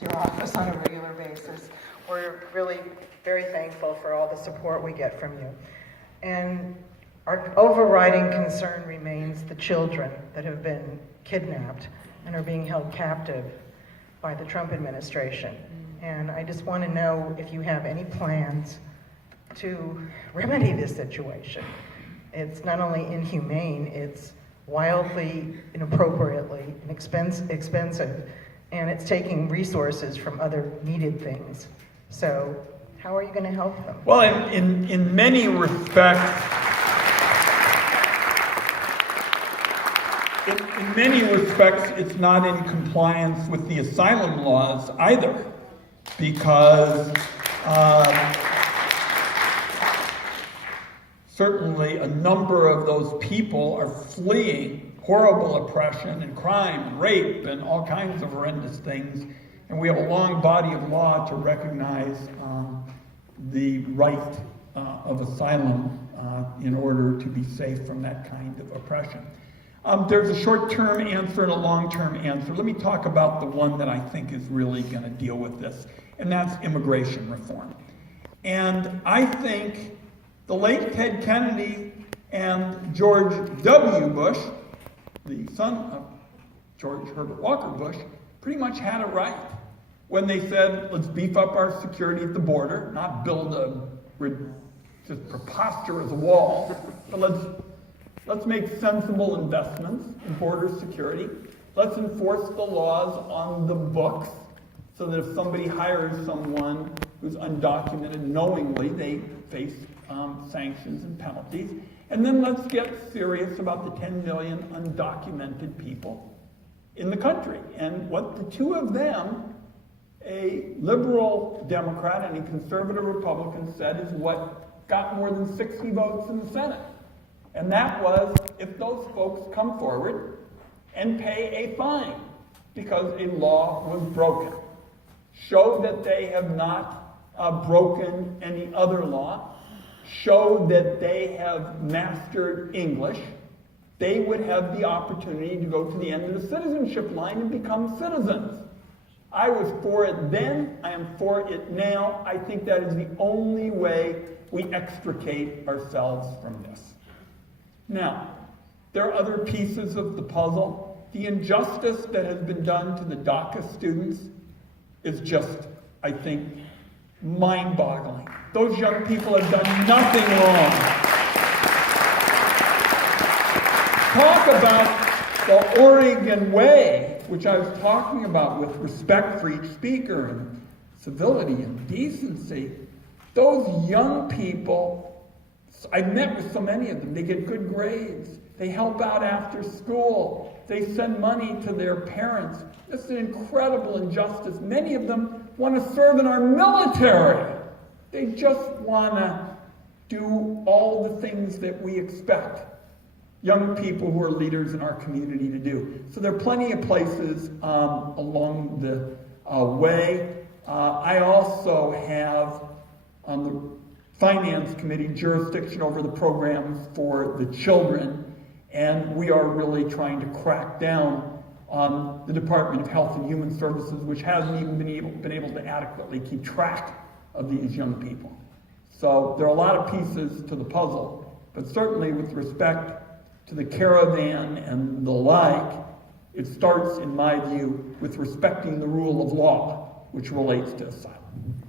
your office on a regular basis. We're really very thankful for all the support we get from you. And our overriding concern remains the children that have been kidnapped and are being held captive by the Trump administration. And I just want to know if you have any plans to remedy this situation. It's not only inhumane, it's wildly, inappropriately expensive, and it's taking resources from other needed things. So how are you going to help them? Well, in many respects, in many respects, it's not in compliance with the asylum laws either, because certainly a number of those people are fleeing horrible oppression and crime and rape and all kinds of horrendous things. And we have a long body of law to recognize the right of asylum in order to be safe from that kind of oppression. There's a short-term answer and a long-term answer. Let me talk about the one that I think is really going to deal with this, and that's immigration reform. And I think the late Ted Kennedy and George W. Bush, the son of George Herbert Walker Bush, pretty much had it right when they said, let's beef up our security at the border, not build a just preposterous wall, but let's make sensible investments in border security. Let's enforce the laws on the books so that if somebody hires someone who's undocumented knowingly, they face sanctions and penalties. And then let's get serious about the 10 million undocumented people in the country. And what the two of them, a liberal Democrat and a conservative Republican, said is what got more than 60 votes in the Senate. And that was, if those folks come forward and pay a fine because a law was broken, show that they have not broken any other law, show that they have mastered English, they would have the opportunity to go to the end of the citizenship line and become citizens. I was for it then, I am for it now. I think that is the only way we extricate ourselves from this. Now, there are other pieces of the puzzle. The injustice that has been done to the DACA students is just, I think, mind-boggling. Those young people have done nothing wrong. Talk about the Oregon way, which I was talking about with respect for each speaker and civility and decency. Those young people, I've met with so many of them, they get good grades, they help out after school, they send money to their parents. It's an incredible injustice. Many of them want to serve in our military. They just want to do all the things that we expect young people who are leaders in our community to do. So there are plenty of places along the way. I also have on the Finance Committee jurisdiction over the programs for the children, and we are really trying to crack down on the Department of Health and Human Services, which hasn't even been able to adequately keep track of these young people. So there are a lot of pieces to the puzzle, but certainly with respect to the caravan and the like, it starts, in my view, with respecting the rule of law, which relates to asylum.